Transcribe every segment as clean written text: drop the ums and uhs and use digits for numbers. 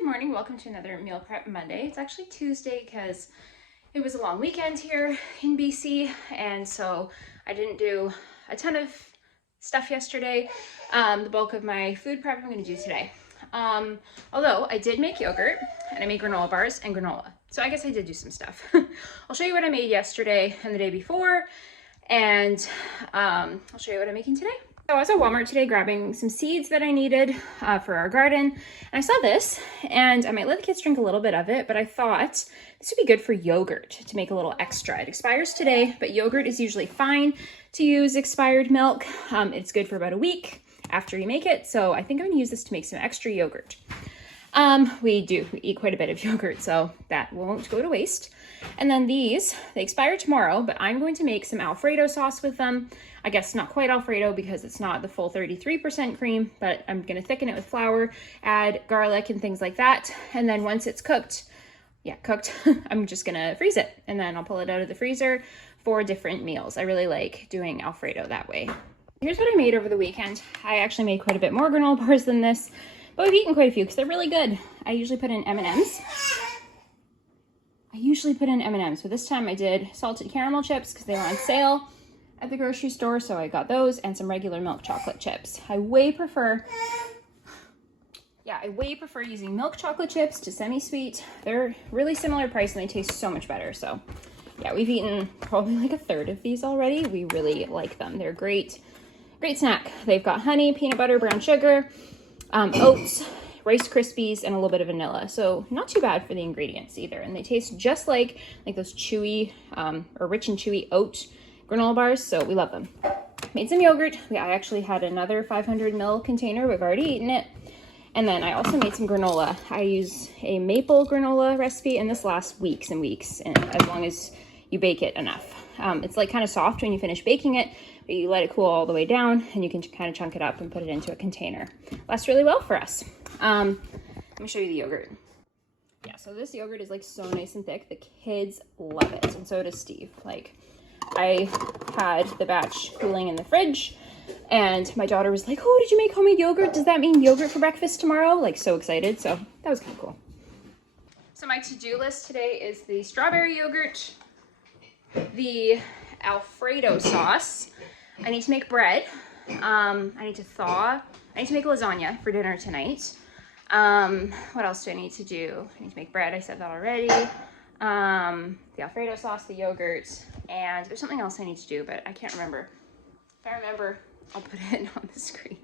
Good morning, welcome to another Meal Prep Monday. It's actually Tuesday because it was a long weekend here in BC, and so I didn't do a ton of stuff yesterday. The bulk of my food prep I'm going to do today. Although I did make yogurt, and I made granola bars and granola. So I guess I did do some stuff. I'll show you what I made yesterday and the day before, and I'll show you what I'm making today. So I was at Walmart today grabbing some seeds that I needed for our garden, and I saw this, and I might let the kids drink a little bit of it, but I thought this would be good for yogurt to make a little extra. It expires today, but yogurt is usually fine to use expired milk. It's good for about a week after you make it, so I think I'm gonna use this to make some extra yogurt. We eat quite a bit of yogurt, so that won't go to waste. And then these, they expire tomorrow, but I'm going to make some Alfredo sauce with them. I guess not quite Alfredo because it's not the full 33% cream, but I'm gonna thicken it with flour, add garlic and things like that. And then once it's cooked, I'm just gonna freeze it, and then I'll pull it out of the freezer for different meals. I really like doing Alfredo that way. Here's what I made over the weekend. I actually made quite a bit more granola bars than this, but I've eaten quite a few because they're really good. I usually put in M&Ms. But this time I did salted caramel chips because they were on sale at the grocery store, so I got those and some regular milk chocolate chips. I way prefer using milk chocolate chips to semi-sweet. They're really similar price and they taste so much better. So yeah, we've eaten probably like a third of these already. We really like them. They're great snack. They've got honey, peanut butter, brown sugar, oats, Rice Krispies, and a little bit of vanilla. So not too bad for the ingredients either. And they taste just like those chewy or rich and chewy oat granola bars. So we love them. Made some yogurt. I actually had another 500 ml container. We've already eaten it. And then I also made some granola. I use a maple granola recipe, and this lasts weeks and weeks, and as long as you bake it enough. It's like kind of soft when you finish baking it, but you let it cool all the way down, and you can kind of chunk it up and put it into a container. Lasts really well for us. Let me show you the yogurt. Yeah, so this yogurt is like so nice and thick. The kids love it, and so does Steve. Like, I had the batch cooling in the fridge, and my daughter was like, "Oh, did you make homemade yogurt? Does that mean yogurt for breakfast tomorrow?" Like, so excited. So that was kind of cool. So my to-do list today is the strawberry yogurt, the Alfredo sauce. I need to make bread. I need to thaw. I need to make lasagna for dinner tonight. What else do I need to do? I need to make bread. I said that already. The Alfredo sauce, the yogurt, and there's something else I need to do, but I can't remember. If I remember, I'll put it on the screen.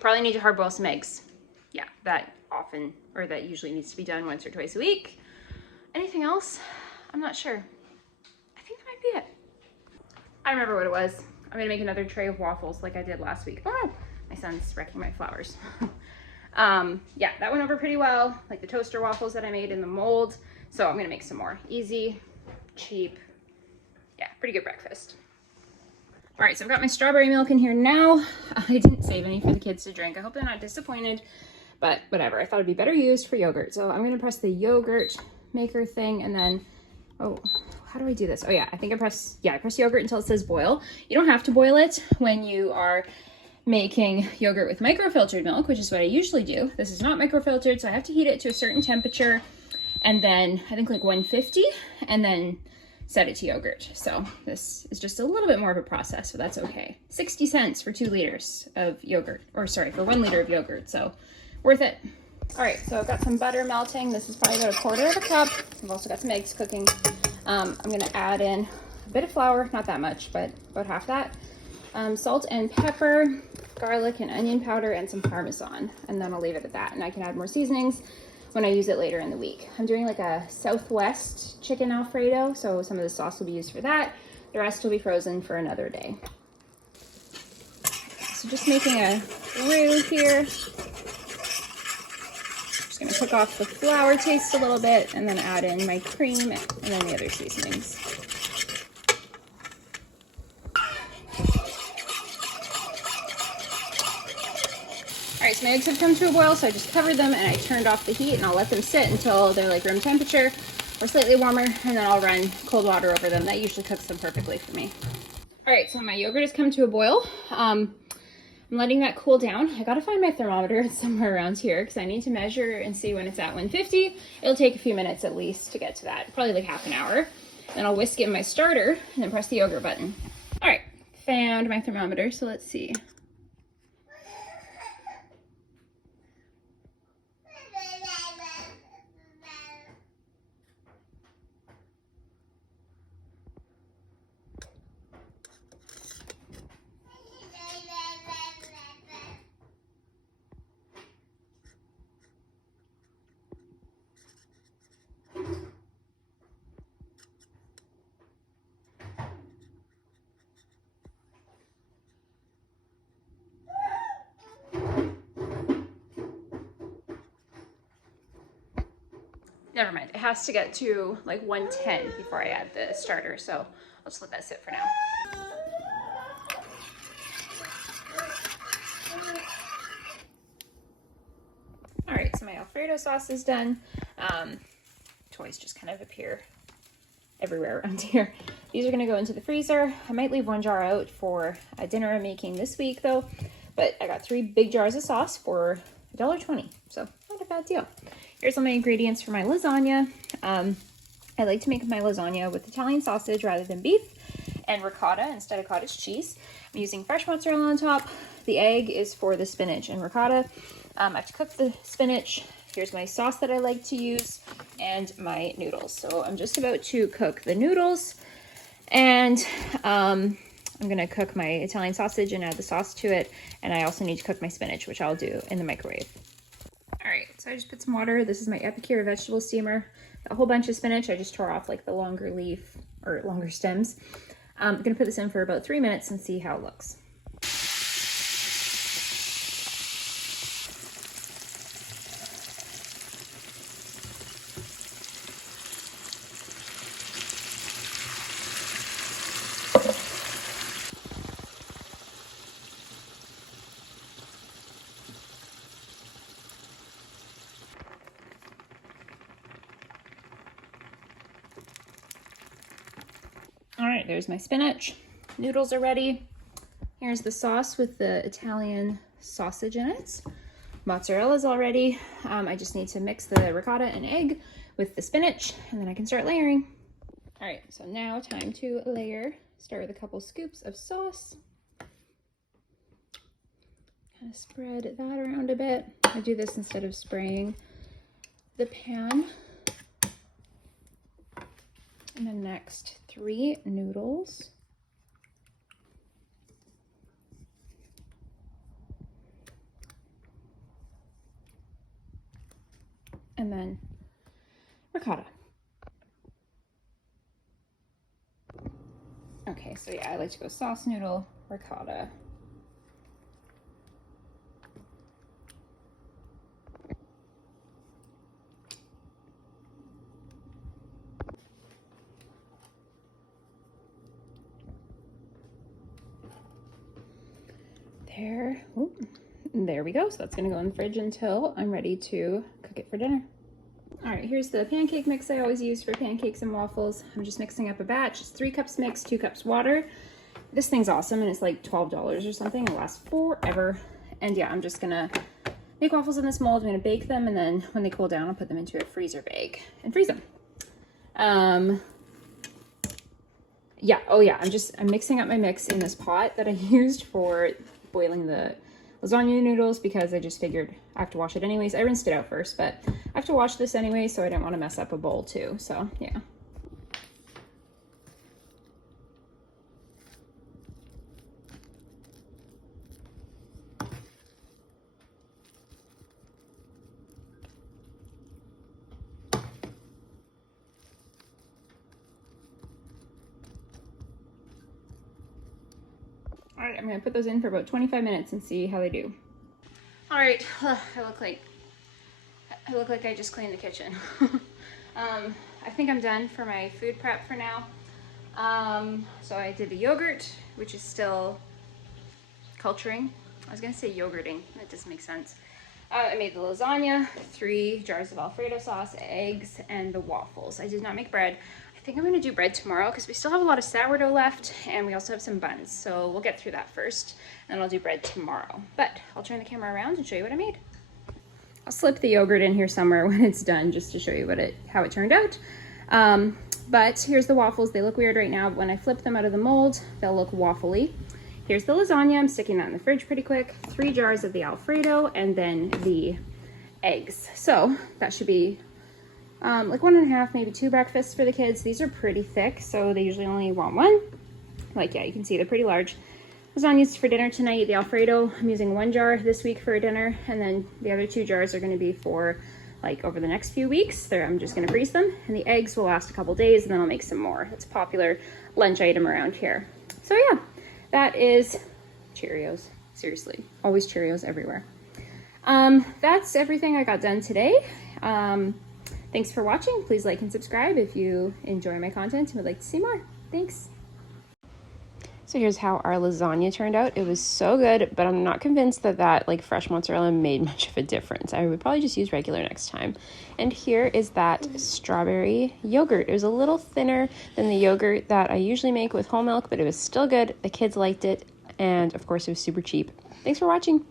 Probably need to hard boil some eggs. Yeah, that usually needs to be done once or twice a week. Anything else? I'm not sure. I think that might be it. I remember what it was. I'm gonna make another tray of waffles like I did last week. Oh, my son's wrecking my flowers. Yeah, that went over pretty well, like the toaster waffles that I made in the mold. So I'm gonna make some more. Easy, cheap, yeah, pretty good breakfast. All right, so I've got my strawberry milk in here now. I didn't save any for the kids to drink. I hope they're not disappointed, but whatever. I thought it'd be better used for yogurt. So I'm gonna press the yogurt maker thing, and then, oh, how do I do this? Oh yeah, I think I press yogurt until it says boil. You don't have to boil it when you are making yogurt with microfiltered milk, which is what I usually do. This is not microfiltered, so I have to heat it to a certain temperature, and then I think like 150, and then set it to yogurt. So this is just a little bit more of a process, so that's okay. 60 cents for 2 liters of yogurt, or sorry, for 1 liter of yogurt, so worth it. All right, so I've got some butter melting. This is probably about 1/4 cup. I've also got some eggs cooking. I'm gonna add in a bit of flour, not that much, but about half that. Salt and pepper, garlic and onion powder, and some Parmesan, and then I'll leave it at that, and I can add more seasonings when I use it later in the week. I'm doing like a Southwest chicken Alfredo, so some of the sauce will be used for that. The rest will be frozen for another day. So just making a roux here. Just gonna cook off the flour taste a little bit, and then add in my cream and then the other seasonings. All right, so my eggs have come to a boil, so I just covered them and I turned off the heat, and I'll let them sit until they're like room temperature or slightly warmer, and then I'll run cold water over them. That usually cooks them perfectly for me. All right, so my yogurt has come to a boil. I'm letting that cool down. I gotta find my thermometer. It's somewhere around here because I need to measure and see when it's at 150. It'll take a few minutes at least to get to that, probably like half an hour. Then I'll whisk it in my starter and then press the yogurt button. All right, found my thermometer, so let's see. Never mind, it has to get to like 110 before I add the starter, so I'll just let that sit for now. All right, so my Alfredo sauce is done. Toys just kind of appear everywhere around here. These are gonna go into the freezer. I might leave one jar out for a dinner I'm making this week though, but I got 3 big jars of sauce for $1.20, so not a bad deal. Here's all my ingredients for my lasagna. I like to make my lasagna with Italian sausage rather than beef, and ricotta instead of cottage cheese. I'm using fresh mozzarella on top. The egg is for the spinach and ricotta. I have to cook the spinach. Here's my sauce that I like to use and my noodles. So I'm just about to cook the noodles, and I'm gonna cook my Italian sausage and add the sauce to it. And I also need to cook my spinach, which I'll do in the microwave. All right, so I just put some water. This is my Epicure vegetable steamer. A whole bunch of spinach. I just tore off like the longer leaf or longer stems. I'm gonna put this in for about 3 minutes and see how it looks. All right, there's my spinach. Noodles are ready. Here's the sauce with the Italian sausage in it. Mozzarella's all ready. I just need to mix the ricotta and egg with the spinach, and then I can start layering. All right, so now time to layer. Start with a couple scoops of sauce. Kind of spread that around a bit. I do this instead of spraying the pan. And then next, 3 noodles. And then ricotta. Okay, so yeah, I like to go sauce, noodle, ricotta. There we go. So that's gonna go in the fridge until I'm ready to cook it for dinner. All right, here's the pancake mix I always use for pancakes and waffles. I'm just mixing up a batch. It's 3 cups mix, 2 cups water. This thing's awesome, and it's like $12 or something. It lasts forever. And yeah, I'm just gonna make waffles in this mold. I'm gonna bake them, and then when they cool down, I'll put them into a freezer bag and freeze them. Yeah, oh yeah, I'm mixing up my mix in this pot that I used for boiling the lasagna noodles because I just figured I have to wash it anyways. I rinsed it out first, but I have to wash this anyway, so I didn't want to mess up a bowl too. So yeah. All right, I'm gonna put those in for about 25 minutes and see how they do. All right, I look like I just cleaned the kitchen. I think I'm done for my food prep for now. So I did the yogurt, which is still culturing. I was gonna say yogurting, that doesn't make sense. I made the lasagna, 3 jars of Alfredo sauce, eggs, and the waffles. I did not make bread. I think I'm gonna do bread tomorrow because we still have a lot of sourdough left and we also have some buns. So we'll get through that first and I'll do bread tomorrow. But I'll turn the camera around and show you what I made. I'll slip the yogurt in here somewhere when it's done just to show you how it turned out. But here's the waffles. They look weird right now, but when I flip them out of the mold, they'll look waffly. Here's the lasagna. I'm sticking that in the fridge pretty quick. 3 jars of the Alfredo and then the eggs. So that should be like 1.5, maybe 2 breakfasts for the kids. These are pretty thick, so they usually only want 1. Like, yeah, you can see they're pretty large. Lasagna's for dinner tonight. The Alfredo, I'm using 1 jar this week for dinner, and then the other 2 jars are gonna be for like over the next few weeks. I'm just gonna freeze them, and the eggs will last a couple days, and then I'll make some more. It's a popular lunch item around here. So yeah, that is Cheerios. Seriously, always Cheerios everywhere. That's everything I got done today. Thanks for watching. Please like and subscribe if you enjoy my content and would like to see more. Thanks. So here's how our lasagna turned out. It was so good, but I'm not convinced that like fresh mozzarella made much of a difference. I would probably just use regular next time. And here is that strawberry yogurt. It was a little thinner than the yogurt that I usually make with whole milk, but it was still good. The kids liked it, and of course it was super cheap. Thanks for watching.